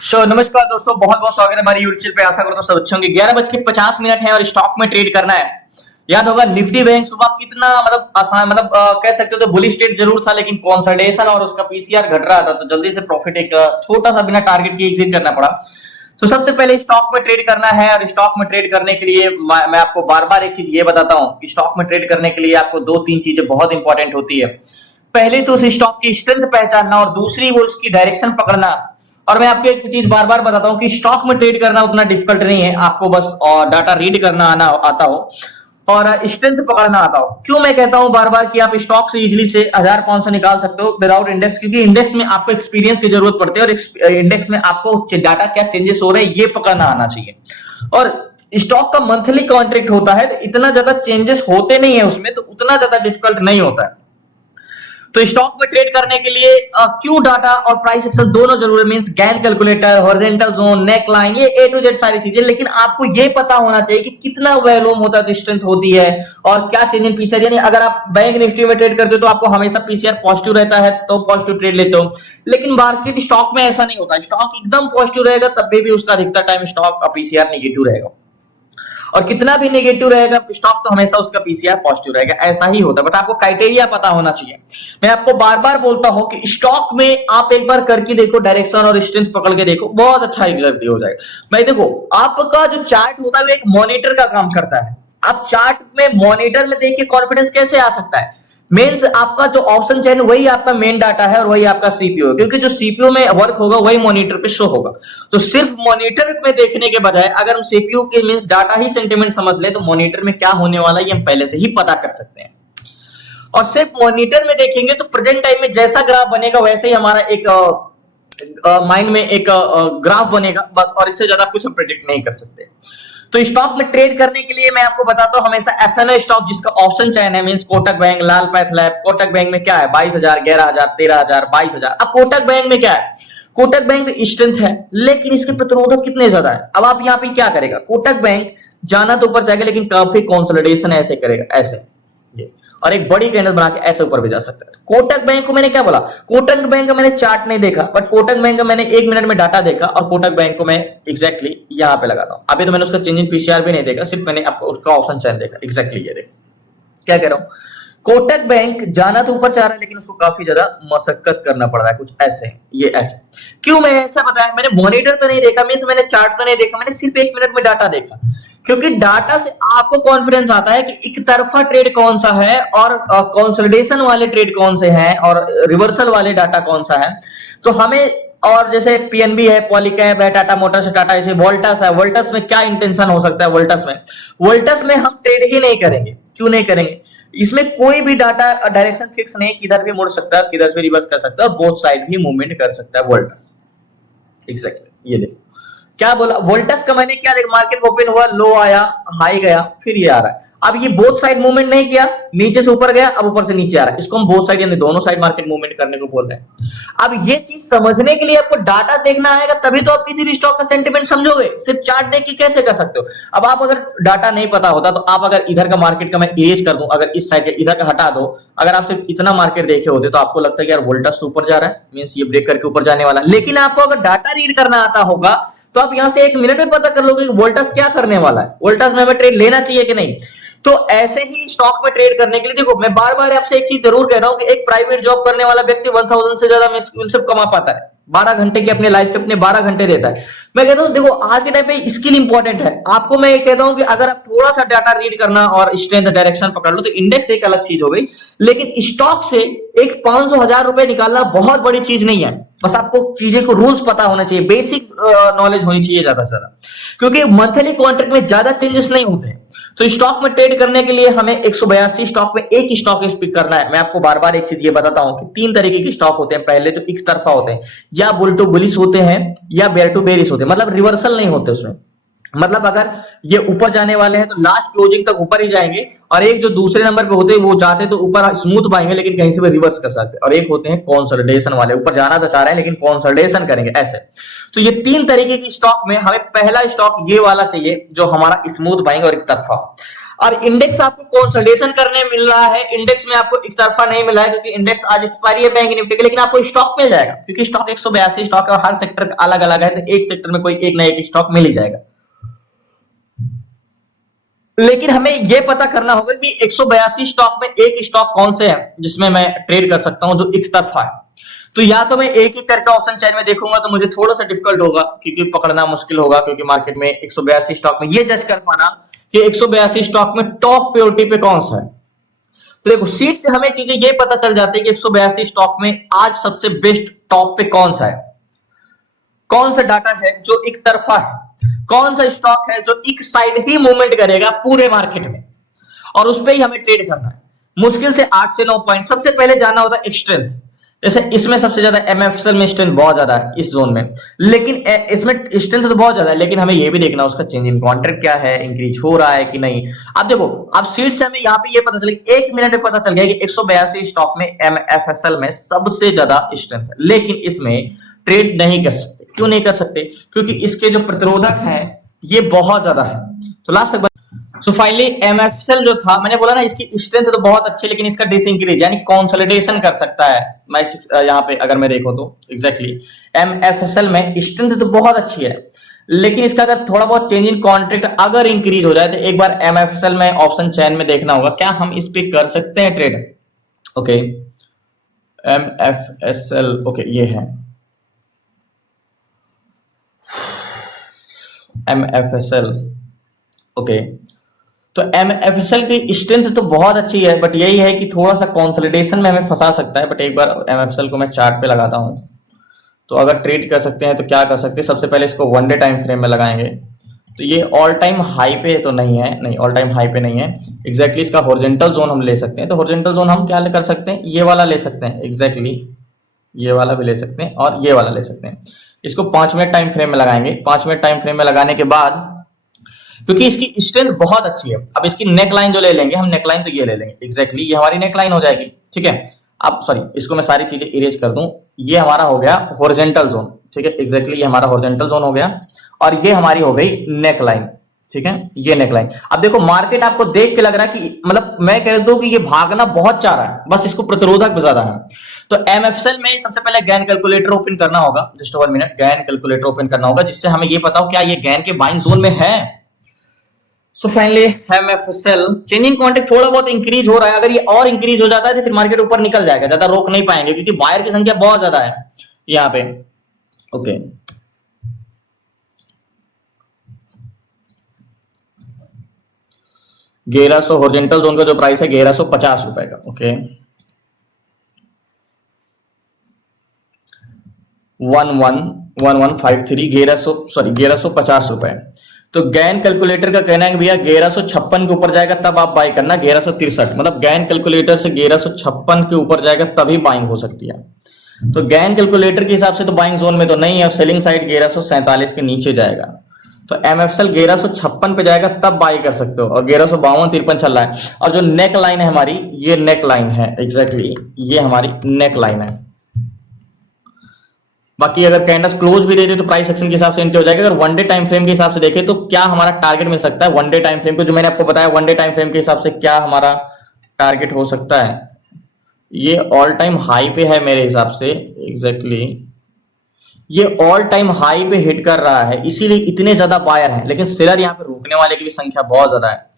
नमस्कार दोस्तों, बहुत बहुत स्वागत है हमारी यूट्यूब पे। आशा करता हूं सब अच्छे होंगे। 11:50 है और स्टॉक में ट्रेड करना है। याद होगा निफ्टी बैंक सुबह कितना मतलब आसान मतलब कह सकते हो तो बुलिश ट्रेड जरूर था, लेकिन कंसोलिडेशन और उसका पीसीआर घट रहा था तो जल्दी से प्रॉफिट एक छोटा सा बिना टारगेट के एग्जिट करना पड़ा। तो सबसे पहले स्टॉक में ट्रेड करना है और स्टॉक में ट्रेड करने के लिए मैं आपको बार बार एक चीज ये बताता हूं कि स्टॉक में ट्रेड करने के लिए आपको दो तीन चीजें बहुत इंपॉर्टेंट होती है। पहले तो उस स्टॉक की स्ट्रेंथ पहचानना और दूसरी वो उसकी डायरेक्शन पकड़ना। और मैं आपको एक चीज बार बार बताता हूं कि स्टॉक में ट्रेड करना उतना डिफिकल्ट नहीं है, आपको बस डाटा रीड करना आता हो और स्ट्रेंथ पकड़ना आता हो। क्यों मैं कहता हूं बार बार कि आप स्टॉक से इजीली से 1500 निकाल सकते हो विदाउट इंडेक्स, क्योंकि इंडेक्स में आपको एक्सपीरियंस की जरूरत पड़ती है और इंडेक्स में आपको डाटा क्या चेंजेस हो रहे हैं ये पकड़ना आना चाहिए। और स्टॉक का मंथली कॉन्ट्रैक्ट होता है तो इतना ज्यादा चेंजेस होते नहीं है उसमें, तो उतना ज्यादा डिफिकल्ट नहीं होता है। तो स्टॉक में ट्रेड करने के लिए क्यू डाटा और प्राइस एक्शन दोनों जरूरी, means Gann calculator, horizontal zone, neck line, ये ए टू जेड सारी चीजें। लेकिन आपको ये पता होना चाहिए कि कितना वॉल्यूम होता है तो स्ट्रेंथ होती है और क्या चेंज इन पीसीआर। यानी अगर आप बैंक निफ्टी में ट्रेड करते हो तो आपको हमेशा पीसीआर पॉजिटिव रहता है तो पॉजिटिव ट्रेड लेते हो, लेकिन मार्केट स्टॉक में ऐसा नहीं होता। स्टॉक एकदम पॉजिटिव रहेगा तब भी उसका अधिकतर टाइम स्टॉक का पीसीआर नेगेटिव रहेगा, और कितना भी नेगेटिव रहेगा स्टॉक तो हमेशा उसका पीसीआर पॉजिटिव रहेगा। ऐसा ही होता है, बट आपको क्राइटेरिया पता होना चाहिए। मैं आपको बार बार बोलता हूं कि स्टॉक में आप एक बार करके देखो, डायरेक्शन और स्ट्रेंथ पकड़ के देखो, बहुत अच्छा एग्जैक्टली हो जाएगा। भाई देखो, आपका जो चार्ट होता है वो एक मॉनिटर का काम करता है। आप चार्ट में मॉनिटर में देख के कॉन्फिडेंस कैसे आ सकता है? मेंस आपका जो ऑप्शन चेन वही आपका मेन डाटा है और वही आपका सीपीयू है, क्योंकि जो सीपीयू में वर्क होगा वही मॉनिटर पे शो होगा। तो सिर्फ मॉनिटर में देखने के बजाय अगर हम सीपीयू के मींस डाटा ही सेंटिमेंट समझ ले तो मॉनिटर में क्या होने वाला है ये हम पहले से ही पता कर सकते हैं। और सिर्फ मॉनिटर में देखेंगे तो प्रेजेंट टाइम में जैसा ग्राफ बनेगा वैसे ही हमारा एक माइंड में एक ग्राफ बनेगा बस, और इससे ज्यादा कुछ हम प्रेडिक्ट नहीं कर सकते। तो स्टॉक में ट्रेड करने के लिए मैं आपको बताता हूं हमेशा एफएनओ स्टॉक जिसका ऑप्शन चयन है, मींस कोटक बैंक, लाल पैथलैब। कोटक बैंक में क्या है? 22,000, 11,000, 13,000, 22,000। अब कोटक बैंक में क्या है? कोटक बैंक स्ट्रेंथ है लेकिन इसके प्रतिरोधक कितने ज्यादा है। अब आप यहाँ पे क्या करेगा? कोटक बैंक जाना तो ऊपर जाएगा लेकिन काफी कंसोलिडेशन ऐसे करेगा, ऐसे ये, और एक बड़ी कैंडल बना के ऐसे ऊपर भी जा सकता है। कोटक बैंक को मैंने क्या बोला? कोटक बैंक का मैंने चार्ट नहीं देखा, बट कोटक बैंक का मैंने 1 मिनट में डाटा देखा और कोटक बैंक को मैं एग्जैक्टली यहाँ पे लगाता हूँ। अभी तो मैंने उसका चेंज इन पीसीआर भी नहीं देखा, सिर्फ मैंने उसका ऑप्शन चैन देखा। एग्जैक्टली ये देखो क्या कह रहा हूँ। कोटक बैंक जाना तो ऊपर चाह रहा है लेकिन उसको काफी ज्यादा मशक्कत करना पड़ रहा है, कुछ ऐसे ये ऐसे। क्यों मैं ऐसा बताया? मैंने मॉनिटर तो नहीं देखा, मींस मैंने चार्ट तो नहीं देखा, मैंने सिर्फ 1 मिनट में डाटा देखा, क्योंकि डाटा से आपको कॉन्फिडेंस आता है कि एक तरफा ट्रेड कौन सा है और कंसोलिडेशन वाले ट्रेड कौन से हैं और रिवर्सल वाले डाटा कौन सा है। तो हमें, और जैसे पीएनबी है, पॉलीकैब है, टाटा मोटर्स है, टाटा ऐसे वोल्टस है, वोल्टस में क्या इंटेंशन हो सकता है? वोल्टस में हम ट्रेड ही नहीं करेंगे। क्यों नहीं करेंगे? इसमें कोई भी डाटा डायरेक्शन फिक्स नहीं, किधर भी मुड़ सकता है, किधर से रिवर्स कर सकता है और बोथ साइड भी मूवमेंट कर सकता है वोल्टस। एग्जैक्टली ये देखो क्या बोला वोल्टस का। मैंने क्या देखा? मार्केट ओपन हुआ, लो आया, हाई गया, फिर ये आ रहा है। अब ये बोथ साइड मूवमेंट नहीं किया, नीचे से ऊपर गया, अब ऊपर से नीचे आ रहा है। इसको हम बोथ साइड यानी दोनों साइड मार्केट मूवमेंट करने को बोल रहे हैं। अब ये चीज समझने के लिए आपको डाटा देखना आएगा, तभी तो आप किसी भी स्टॉक का सेंटिमेंट समझोगे। सिर्फ चार्ट देख के कैसे कर सकते हो? अब आप अगर डाटा नहीं पता होता तो आप अगर इधर का मार्केट का मैं इरेज कर दूं, अगर इस साइड इधर का हटा दो, अगर आप सिर्फ इतना मार्केट देखे होते तो आपको लगता है कि यार वोल्टस ऊपर जा रहा है, मींस ये ब्रेक करके ऊपर जाने वाला। लेकिन आपको अगर डाटा रीड करना आता होगा तो आप यहां से 1 मिनट में पता कर लोगे कि वोल्टस क्या करने वाला है, वोल्टस में हमें ट्रेड लेना चाहिए कि नहीं। तो ऐसे ही स्टॉक में ट्रेड करने के लिए देखो, मैं बार बार आपसे एक चीज जरूर कहता हूं कि एक प्राइवेट जॉब करने वाला व्यक्ति 1000 से ज्यादा मुश्किल से कमा पाता है। 12 घंटे के अपने लाइफ के अपने 12 घंटे देता है। मैं कहता हूं देखो, आज के टाइम पे स्किल इंपॉर्टेंट है। आपको मैं कहता हूं कि अगर आप थोड़ा सा डाटा रीड करना और स्ट्रेंथ डायरेक्शन पकड़ लो तो इंडेक्स एक अलग चीज हो गई, लेकिन स्टॉक से एक 500,000 रुपए निकालना बहुत बड़ी चीज नहीं है। बस आपको चीजें को रूल्स पता होना चाहिए, बेसिक नॉलेज होनी चाहिए ज्यादा से ज्यादा, क्योंकि मंथली कॉन्ट्रैक्ट में ज्यादा चेंजेस नहीं होते। तो स्टॉक में ट्रेड करने के लिए हमें 182 स्टॉक में एक स्टॉक पिक करना है। मैं आपको बार बार एक चीज ये बताता हूं कि 3 तरीके के स्टॉक होते हैं। पहले जो एक तरफा होते हैं, या बुल टू बुलिश होते हैं या बेयर टू बेरिश होते हैं, मतलब रिवर्सल नहीं होते उसमें। मतलब अगर ये ऊपर जाने वाले हैं तो लास्ट क्लोजिंग तक ऊपर ही जाएंगे, और एक जो दूसरे नंबर पे होते हैं वो जाते तो ऊपर स्मूथ पाएंगे लेकिन कहीं से भी रिवर्स कर सकते हैं। और एक होते हैं कंसोलिडेशन वाले, ऊपर जाना तो चाह रहे हैं लेकिन कंसोलिडेशन करेंगे ऐसे। तो ये 3 तरीके की स्टॉक में हमें पहला स्टॉक ये वाला चाहिए जो हमारा स्मूथ बाइंग और एक तरफा। और इंडेक्स आपको कंसोलिडेशन करने मिल रहा है, इंडेक्स में आपको एक तरफा नहीं मिला है, क्योंकि इंडेक्स आज एक्सपायरी है बैंक निफ्टी की, लेकिन आपको स्टॉक मिल जाएगा, क्योंकि स्टॉक 182 स्टॉक है और हर सेक्टर अलग अलग है, तो एक सेक्टर में कोई एक ना एक स्टॉक मिल ही जाएगा। लेकिन हमें यह पता करना होगा कि 182 स्टॉक में एक स्टॉक कौन से है जिसमें मैं ट्रेड कर सकता हूं जो एक तरफा है। तो या तो मैं एक एक करके ऑप्शन चेन में देखूंगा, तो मुझे थोड़ा सा डिफिकल्ट होगा, क्योंकि पकड़ना मुश्किल होगा, क्योंकि मार्केट में 182 स्टॉक में ये जज कर पाना कि 182 स्टॉक में टॉप प्रायोरिटी पे कौन सा है। तो देखो, सीट से हमें चीजें ये पता चल जाती है कि 182 स्टॉक में आज सबसे बेस्ट टॉप पे कौन सा है, कौन सा डाटा है जो एक तरफा है, कौन सा स्टॉक है जो एक साइड ही मूवमेंट करेगा पूरे मार्केट में, और उस पर ही हमें ट्रेड करना है। मुश्किल से 8 से 9 पॉइंट सबसे पहले जाना होता है स्ट्रेंथ। जैसे इसमें सबसे ज्यादा एमएफएसएल में स्ट्रेंथ बहुत ज्यादा है इस जोन में, लेकिन इसमें स्ट्रेंथ तो बहुत ज्यादा है, लेकिन हमें यह भी देखना उसका चेंज इन कॉन्ट्रैक्ट क्या है, इंक्रीज हो रहा है कि नहीं। अब देखो, अब सीट से हमें यहाँ पे ये पता चल गया, 1 मिनट में पता चल गया कि 182 स्टॉक में एमएफएसएल में सबसे ज्यादा स्ट्रेंथ है, लेकिन इसमें ट्रेड नहीं कर सकते। क्यों नहीं कर सकते? क्योंकि इसके जो प्रतिरोधक है ये बहुत ज्यादा है। तो लास्ट तक सो फाइनली एमएफएसएल जो था, मैंने बोला ना इसकी स्ट्रेंथ तो बहुत अच्छी, लेकिन इसका डिसइंक्रीज यानी कंसोलिडेशन कर सकता है। मैं यहाँ पे अगर मैं देखो तो एग्जैक्टली एमएफएसएल में स्ट्रेंथ तो बहुत अच्छी है, लेकिन इसका अगर थोड़ा बहुत चेंज इन कॉन्ट्रैक्ट अगर इंक्रीज हो जाए, तो एक बार एमएफएसएल में ऑप्शन चेन में देखना होगा क्या हम इस पे कर सकते हैं ट्रेड। ओके, एमएफएसएल ओके ये है एमएफएसएल। ओके, तो एमएफएसएल की स्ट्रेंथ तो बहुत अच्छी है, बट यही है कि थोड़ा सा कंसोलिडेशन में हमें फंसा सकता है। बट एक बार एमएफएसएल को मैं चार्ट पे लगाता हूं, तो अगर ट्रेड कर सकते हैं तो क्या कर सकते हैं, सबसे पहले इसको 1 डे टाइम फ्रेम में लगाएंगे। तो ये ऑल टाइम हाई पे तो नहीं है, नहीं ऑल टाइम हाई पे नहीं है एग्जैक्टली। इसका हॉरिजॉन्टल जोन हम ले सकते हैं, तो हॉरिजॉन्टल जोन हम क्या कर सकते हैं, ये वाला ले सकते हैं एग्जैक्टली, ये वाला भी ले सकते हैं और ये वाला ले सकते हैं। इसको 5 मिनट टाइम फ्रेम में लगाएंगे। 5 मिनट टाइम फ्रेम में लगाने के बाद, क्योंकि इसकी स्ट्रेंथ बहुत अच्छी है, अब इसकी नेक लाइन जो ले लेंगे हम, नेक लाइन तो ये ले लेंगे एग्जैक्टली, ये हमारी नेक लाइन हो जाएगी। ठीक है, अब सॉरी इसको मैं सारी चीजें इरेज कर दूं, ये हमारा हो गया हॉरिजॉन्टल जोन। ठीक है, एग्जैक्टली ये हमारा हॉरिजॉन्टल जोन हो गया, और ये हमारी हो गई नेक लाइन। ठीक है, ये नेक लाइन। अब देखो मार्केट आपको देख के लग रहा है कि मतलब मैं कह दूं कि ये भागना बहुत चाह रहा है, बस इसको प्रतिरोधक ज्यादा है। तो एमएफएसएल में सबसे पहले गैन कैलकुलेटर ओपन करना होगा, just 1 minute, Gann calculator open करना होगा, जिससे हमें ये पता हो क्या ये गैन के बाइंग जोन में है। सो फाइनली एमएफएसएल चेंजिंग कॉन्ट्रैक्ट थोड़ा बहुत इंक्रीज हो रहा है, अगर ये और इंक्रीज हो जाता है तो फिर मार्केट ऊपर निकल जाएगा, ज्यादा रोक नहीं पाएंगे, क्योंकि बायर की संख्या बहुत ज्यादा है यहाँ पे। ओके, 1100 हॉरिजॉन्टल जोन का जो प्राइस है 1150 रुपए का। ओके, 1153 1150 रुपए। तो गैन कैलकुलेटर का कहना है कि भैया 1156 के ऊपर जाएगा तब आप बाई करना, 1163 मतलब गैन कैलकुलेटर से 1156 के ऊपर जाएगा तभी बाइंग हो सकती है। तो गैन कैलकुलेटर के हिसाब से तो बाइंग जोन में तो नहीं है, सेलिंग साइड 1147 के नीचे जाएगा। तो एमएफएसएल 1156 पे जाएगा तब बाई कर सकते हो, और 1152-53 चल रहा है। और जो नेक लाइन है हमारी, ये नेक लाइन है एग्जैक्टली, ये हमारी नेक लाइन है। बाकी अगर कैंडल्स क्लोज भी दे दे तो प्राइस एक्शन के हिसाब से एंट्री हो जाएगा। अगर 1 डे टाइम फ्रेम के हिसाब से देखें तो क्या हमारा टारगेट मिल सकता है 1 डे टाइम फ्रेम को, जो मैंने आपको बताया 1 डे टाइम फ्रेम के हिसाब से क्या हमारा टारगेट हो सकता है। ये ऑल टाइम हाई पे है मेरे हिसाब से एग्जैक्टली, ये ऑल टाइम हाई पे हिट कर रहा है, इसीलिए इतने ज्यादा बायर हैं, लेकिन सेलर यहाँ पे रोकने वाले की भी संख्या बहुत ज्यादा है।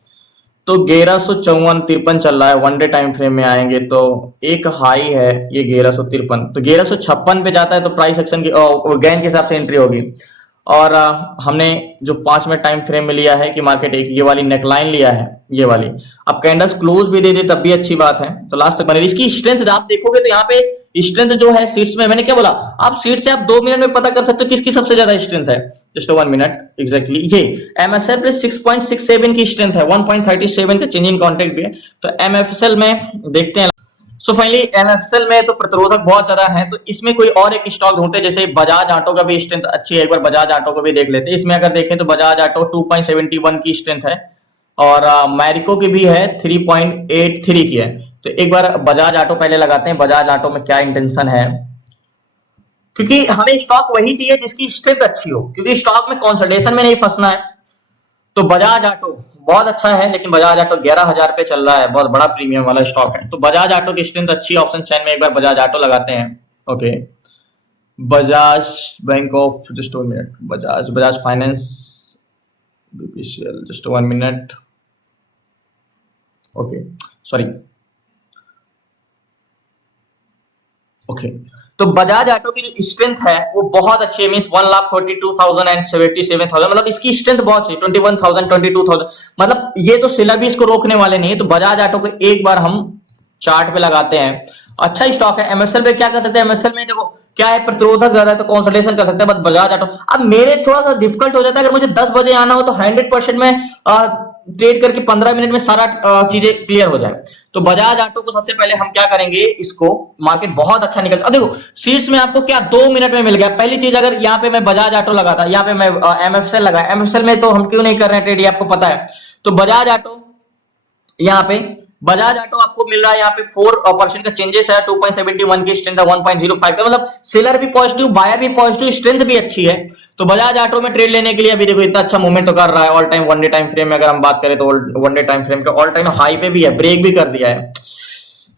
तो 1154-53 चल रहा है, 1 डे टाइम फ्रेम में आएंगे तो एक हाई है ये 1153, तो 1156 पे जाता है तो प्राइस एक्शन की गैन के हिसाब से एंट्री होगी। और हमने जो 5 मिनट टाइम फ्रेम में लिया है कि मार्केट एक ये वाली नेकलाइन लिया है, ये वाली, अब कैंडल्स क्लोज भी दे दे तब भी अच्छी बात है। तो लास्ट तक बने। इसकी स्ट्रेंथ आप देखोगे तो यहाँ पे स्ट्रेंथ जो है सीट्स में, मैंने क्या बोला, आप सीट से आप 2 मिनट में पता कर सकते हो किसकी सबसे ज्यादा स्ट्रेंथ है। जस्ट 1 मिनट एग्जैक्टली, ये एमएसएल प्लस 6.67 की स्ट्रेंथ है, 1.37 का चेंजिंग कॉन्ट्रैक्ट भी है। तो एमएफएसएल में देखते हैं। सो फाइनली एमएफएसएल में तो प्रतिरोधक बहुत ज्यादा है, तो इसमें कोई और एक स्टॉक ढूंढते हैं, जैसे बजाज ऑटो का भी स्ट्रेंथ अच्छी है, एक बार बजाज ऑटो को भी देख लेते हैं। इसमें अगर देखें तो बजाज ऑटो 2.71 की स्ट्रेंथ है, और मैरिको की भी है 3.83 की है। तो एक बार बजाज ऑटो पहले लगाते हैं, बजाज ऑटो में क्या इंटेंशन है, क्योंकि हमें स्टॉक वही चाहिए जिसकी स्ट्रेंथ अच्छी हो, क्योंकि स्टॉक में कंसोलिडेशन में नहीं फंसना है। तो बजाज ऑटो बहुत अच्छा है, लेकिन बजाज ऑटो 11,000 पे चल रहा है, बहुत बड़ा प्रीमियम वाला स्टॉक है। तो बजाज ऑटो की स्ट्रेंथ अच्छी है, ऑप्शन चैन में एक बार बजाज ऑटो लगाते हैं। Okay, Bajaj bank of, just 1 minute, Bajaj finance, BPCL, just 1 minute. Okay, sorry. Okay, तो बजाज ऑटो की जो स्ट्रेंथ है वो बहुत अच्छी है, मींस 1,42,000 एंड 77,000, मतलब इसकी स्ट्रेंथ बहुत अच्छी, 21,000, 22,000, मतलब ये तो सेलर भी इसको रोकने वाले नहीं है। तो बजाज ऑटो को एक बार हम चार्ट पे लगाते हैं, अच्छा स्टॉक है। एमएसएल पे क्या कर सकते हैं, एमएसएल में देखो क्या है, प्रतिरोधक ज्यादा है तो कंसोलिडेशन कर सकते हैं, बट बजाज ऑटो अब मेरे थोड़ा सा डिफिकल्ट हो जाता है। अगर मुझे 10 बजे आना हो तो 100% में ट्रेड करके 15 मिनट में सारा चीजें क्लियर हो जाए। तो बजाज ऑटो को सबसे पहले हम क्या करेंगे, इसको मार्केट बहुत अच्छा निकल, अब देखो सीट्स में आपको क्या 2 मिनट में मिल गया। पहली चीज, अगर यहाँ पे मैं बजाज ऑटो लगाता, यहाँ पे मैं एमएफएल लगा, एमएफएल में तो हम क्यों नहीं कर रहे हैं ट्रेड, ये आपको पता है। तो बजाज ऑटो, यहाँ पे बजाज ऑटो आपको मिल रहा है, यहाँ पे 4% का चेंजेस है, 2.71 की स्ट्रेंथ है, 1.05 का, मतलब सेलर भी पॉजिटिव, बायर भी पॉजिटिव, स्ट्रेंथ भी अच्छी है। तो बजाज ऑटो में ट्रेड लेने के लिए अभी देखो इतना अच्छा मूवमेंट तो कर रहा है। All time one day time frame में अगर हम बात करें तो वन डे टाइम फ्रेम का ऑल टाइम हाई पे भी है, ब्रेक भी कर दिया है।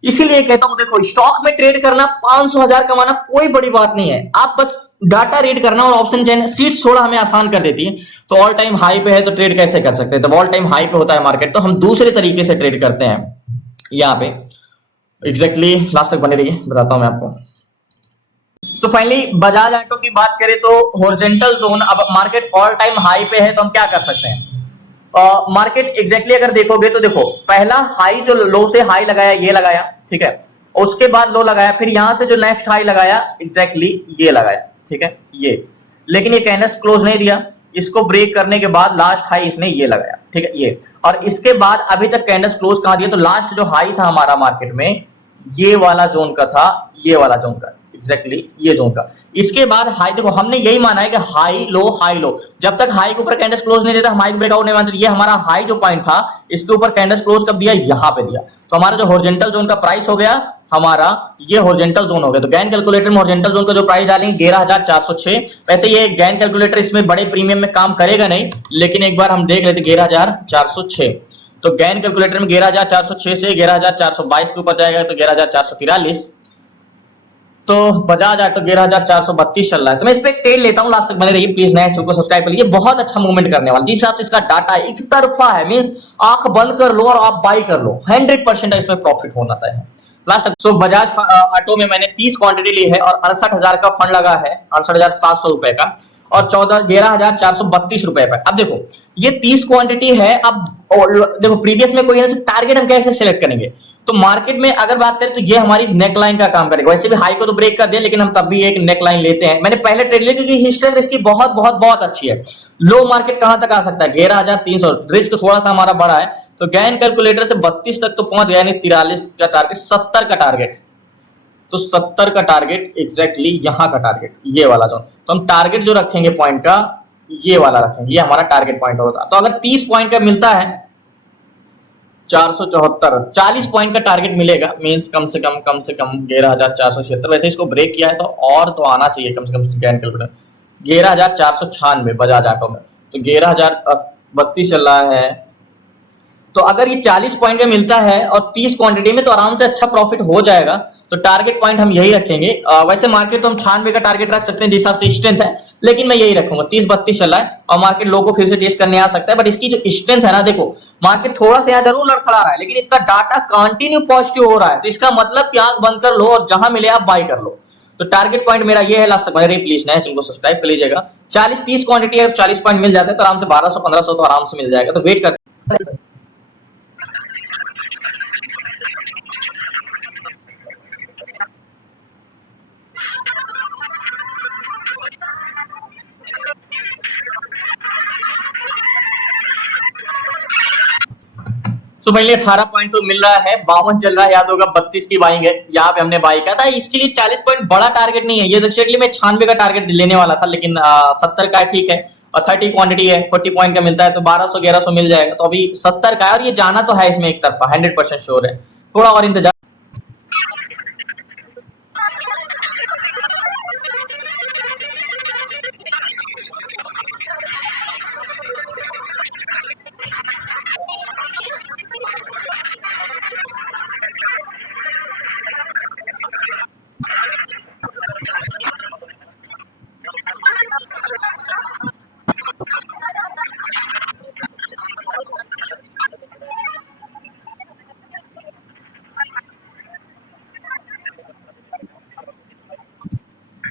इसीलिए कहता हूं देखो, स्टॉक में ट्रेड करना 500,000 कमाना कोई बड़ी बात नहीं है, आप बस डाटा रीड करना और ऑप्शन चेन सीट्स थोड़ा हमें आसान कर देती है। तो ऑल टाइम हाई पे है तो ट्रेड कैसे कर सकते हैं, जब ऑल टाइम हाई पे होता है मार्केट तो हम दूसरे तरीके से ट्रेड करते हैं। यहाँ पे एग्जैक्टली लास्ट तक बने रहिए, बताता हूं मैं आपको। सो फाइनली बजाज ऑटो की बात करें तो हॉरिजॉन्टल जोन, अब मार्केट ऑल टाइम हाई पे है तो हम क्या कर सकते हैं, मार्केट एग्जैक्टली अगर देखोगे तो देखो पहला हाई जो लो से हाई लगाया ये लगाया, ठीक है, उसके बाद लो लगाया, फिर यहां से जो नेक्स्ट हाई लगाया एग्जैक्टली ये लगाया, ठीक है ये, लेकिन ये कैंडल्स क्लोज नहीं दिया, इसको ब्रेक करने के बाद लास्ट हाई इसने ये लगाया, ठीक है ये, और इसके बाद अभी तक कैंडल्स क्लोज कहां दिया, तो लास्ट जो हाई था हमारा मार्केट में ये वाला जोन का था, ये वाला जोन का, एग्जैक्टली ये जोन का। इसके बाद हाई, देखो हमने यही माना है कि हाई लो, जब तक हाई के ऊपर कैंडल्स क्लोज नहीं देता हम हाई को ब्रेकआउट नहीं मानते। ये हमारा हाई जो पॉइंट था इसके ऊपर कैंडल्स क्लोज कब दिया, यहां पे दिया, तो हमारा जो हॉरिजॉन्टल जोन का प्राइस हो गया हमारा ये हॉरिजॉन्टल जोन हो गया। तो गैन कैलकुलेटर में हॉरिजॉन्टल जोन का जो प्राइस डालेंगे 11,406, वैसे ये गैन कैलकुलेटर इसमें बड़े प्रीमियम में काम करेगा नहीं, लेकिन एक बार हम देख लेते 11,406, तो गैन कैलकुलेटर में 11,406 से 11,422 के ऊपर जाएगा तो 11,443, तो बजाज ऑटो 11,432 चल रहा है। तो मैं इस पे एक ट्रेड लेता हूं, लास्ट तक बने रहिए प्लीज, नए चैनल को सब्सक्राइब कर लीजिए, बहुत अच्छा मूवमेंट करने वाला, जिस हिसाब से इसका डाटा एक तरफा है, मींस आंख बंद कर लो और आप बाई कर लो, 100% इसमें प्रॉफिट होना तय है लास्ट तक। सो बजाज ऑटो में मैंने 30 क्वांटिटी ली है और 68,000 का फंड लगा है, 68,700 रुपए का, और 11,432 रुपए पर। अब देखो ये 30 क्वांटिटी है, अब देखो प्रीवियस में कोई है तो टारगेट हम कैसे सिलेक्ट करेंगे, तो मार्केट में अगर बात करें तो ये हमारी नेक लाइन का काम करेगा। वैसे भी हाई को तो ब्रेक कर दिया, लेकिन हम तब भी एक नेक लाइन लेते हैं। मैंने पहले ट्रेड लिया क्योंकि हिस्ट्री इसकी बहुत बहुत बहुत अच्छी है। लो मार्केट कहां तक आ सकता है, 11,300, रिस्क थोड़ा सा हमारा बड़ा है, तो गैन कैलकुलेटर से 32 तक तो पहुंच गया, नहीं 43 का टारगेट, 70 का टारगेट, तो 70 का टारगेट एग्जैक्टली यहां का टारगेट ये वाला जोन, तो हम टारगेट जो रखेंगे पॉइंट का ये वाला रखेंगे, ये हमारा टारगेट पॉइंट होता। तो अगर 30 पॉइंट का मिलता है 474, 40 पॉइंट का टारगेट मिलेगा, मींस कम से कम 11,476। वैसे इसको ब्रेक किया है तो और तो आना चाहिए कम से कम गैन कैलकुलेटर, 11,496 बजाज ऑटो में, तो 11,032 चल रहा है। तो अगर ये 40 पॉइंट का मिलता है और 30 क्वांटिटी में तो आराम से अच्छा प्रॉफिट हो जाएगा। तो टारगेट पॉइंट हम यही रखेंगे। वैसे मार्केट तो हम 96 का टारगेट रख सकते हैं जिस हिसाब से स्ट्रेंथ है, लेकिन मैं यही रखूंगा, 30-32 चल रहा है और मार्केट लो को फिर से टेस्ट करने आ सकता है। बट इसकी जो स्ट्रेंथ है ना, देखो मार्केट थोड़ा सा यहाँ जरूर लड़खड़ा रहा है, लेकिन इसका डाटा कंटिन्यू पॉजिटिव हो रहा है, तो इसका मतलब कि आंख बंद कर लो और जहां मिले आप बाय कर लो। तो टारगेट पॉइंट मेरा ये है, लास्ट तक मेरे प्लीज नए चैनल को सब्सक्राइब कर लीजिएगा। 40-30 क्वांटिटी है, 40 पॉइंट मिल जाता है तो आराम से 1200-1500 तो आराम से मिल जाएगा। तो वेट कर तो पहले 18 पॉइंट तो मिल रहा है, 52 चल रहा है, याद होगा 32 की बाइंग है, यहाँ पे हमने बाई किया था। इसके लिए 40 पॉइंट बड़ा टारगेट नहीं है, ये एक्चुअली मैं 96 का टारगेट लेने वाला था, लेकिन 70 का ठीक है और 30 क्वांटिटी है, 40 पॉइंट का मिलता है तो 1200-1100 मिल जाएगा। तो अभी 70 का है और ये जाना तो है इसमें एक तरफा, 100% श्योर है, थोड़ा और इंतजार।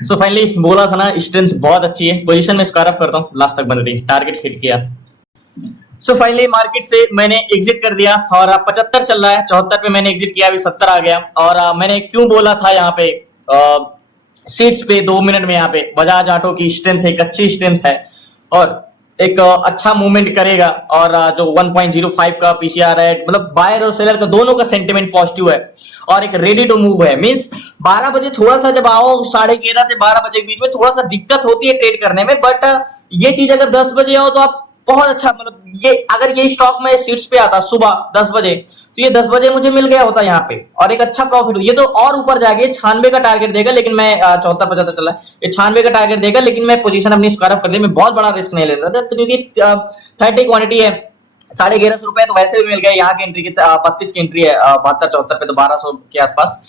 सो फाइनली बोला था ना, स्ट्रेंथ बहुत अच्छी है। पोजीशन में स्क्वायर ऑफ करता हूँ, लास्ट तक बन रही, टारगेट हिट किया। सो फाइनली मार्केट से मैंने एग्जिट कर दिया और 75 चल रहा है, 74 पे मैंने एग्जिट किया, अभी 70 आ गया। और मैंने क्यों बोला था यहाँ पे सीट्स पे 2 मिनट में, यहाँ पे बजाज ऑटो की स्ट्रेंथ एक अच्छी स्ट्रेंथ है और एक अच्छा मूवमेंट करेगा। और जो 1.05 का पीसीआर है, मतलब बायर और सेलर का दोनों का सेंटिमेंट पॉजिटिव है और एक रेडी टू मूव है। मींस 12 बजे थोड़ा सा जब आओ, 11:30 से 12 बजे के बीच में थोड़ा सा दिक्कत होती है ट्रेड करने में, बट ये चीज अगर 10 बजे आओ तो आप बहुत अच्छा, मतलब ये अगर ये स्टॉक में सीट्स पे आता सुबह 10 बजे, तो ये 10 बजे मुझे मिल गया होता यहाँ पे और एक अच्छा प्रॉफिट। ये तो और ऊपर जाके 96 का टारगेट देगा, लेकिन मैं 74-75 चला है, ये 96 का टारगेट देगा, लेकिन मैं पोजीशन अपनी स्क्वायर ऑफ कर दी। मैं बहुत बड़ा रिस्क नहीं ले रहा था, तो क्योंकि 30 क्वांटिटी है, 1150 रुपए तो वैसे भी मिल गया। यहाँ की एंट्री की 32 की एंट्री है, 72-74 पे तो 1200 के आसपास।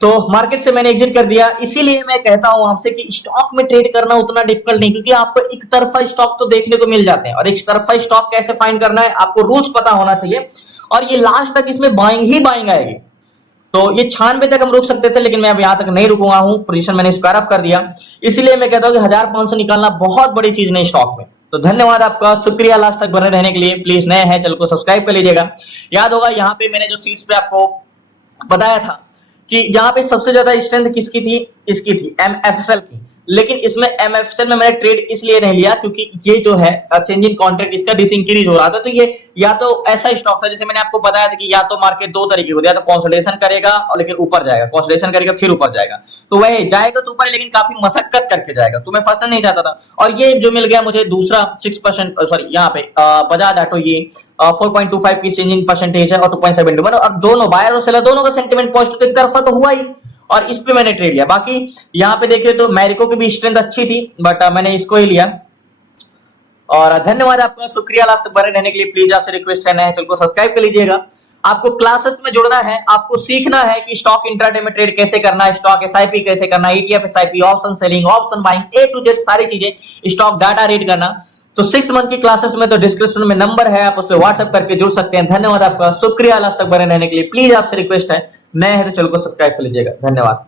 तो मार्केट से मैंने एग्जिट कर दिया। इसीलिए मैं कहता हूं आपसे कि स्टॉक में ट्रेड करना उतना डिफिकल्ट नहीं, क्योंकि आपको एक तरफा स्टॉक तो देखने को मिल जाते हैं और एक तरफा स्टॉक कैसे फाइंड करना है आपको रूल्स पता होना चाहिए। और ये लास्ट तक इसमें बाइंग ही बाइंग आएगी। तो ये 96 तक हम रुक सकते थे, लेकिन मैं अब यहां तक नहीं रुकूंगा हूं, पोजीशन मैंने स्क्वायर ऑफ कर दिया। इसलिए मैं कहता हूं कि 1500 निकालना बहुत बड़ी चीज नहीं स्टॉक में। तो धन्यवाद आपका, शुक्रिया लास्ट तक बने रहने के लिए। प्लीज नए हैं चैनल को सब्सक्राइब कर लीजिएगा। याद होगा यहाँ पे मैंने जो सीट्स पे आपको बताया था कि यहाँ पे सबसे ज्यादा स्ट्रेंथ किसकी थी, इसकी थी, एमएफएसएल की। लेकिन इसमें एमएफएसएल में मैंने ट्रेड इसलिए नहीं लिया क्योंकि ये जो है चेंज इन कॉन्ट्रैक्ट इसका डिसइंक्रीज हो रहा था। तो ये या तो ऐसा स्टॉक था, जैसे मैंने आपको बताया था कि या तो मार्केट दो तरीके को, या तो कंसोलिडेशन करेगा और लेकिन ऊपर जाएगा, कंसोलिडेशन करेगा फिर ऊपर जाएगा। तो वह जाएगा तो ऊपर, लेकिन काफी मशक्कत करके जाएगा, तो मैं फंसना नहीं चाहता था। और ये जो मिल गया मुझे दूसरा 6%, सॉरी यहाँ पे बजाज ऑटो, ये 4.25 की चेंज इन परसेंटेज है और 2.71, और दोनों बायर और सेलर दोनों का सेंटिमेंट पॉजिटिव एक तरफा तो हुआ ही, और इस पे मैंने ट्रेड लिया। बाकी यहाँ पे देखिए तो मैरिको की भी स्ट्रेंथ अच्छी थी, बट मैंने इसको ही लिया। और धन्यवाद आपका, शुक्रिया लास्ट तक बने रहने के लिए। प्लीज आपसे रिक्वेस्ट है, नए चैनल को सब्सक्राइब कर लीजिएगा। आपको क्लासेस में जुड़ना है, आपको सीखना है कि स्टॉक इंट्राडे में ट्रेड कैसे करना है, स्टॉक एसआईपी कैसे करना है, ETF SIP, option selling, option buying, A to Z सारी चीजें, स्टॉक डाटा रीड करना। तो 6 मंथ की क्लासेस में तो डिस्क्रिप्शन में नंबर है, आप उस पर व्हाट्सएप करके जुड़ सकते हैं। धन्यवाद आपका, शुक्रिया लास्ट तक बने रहने के लिए। प्लीज आपसे रिक्वेस्ट है, नए हैं तो चैनल को सब्सक्राइब कर लीजिएगा। धन्यवाद।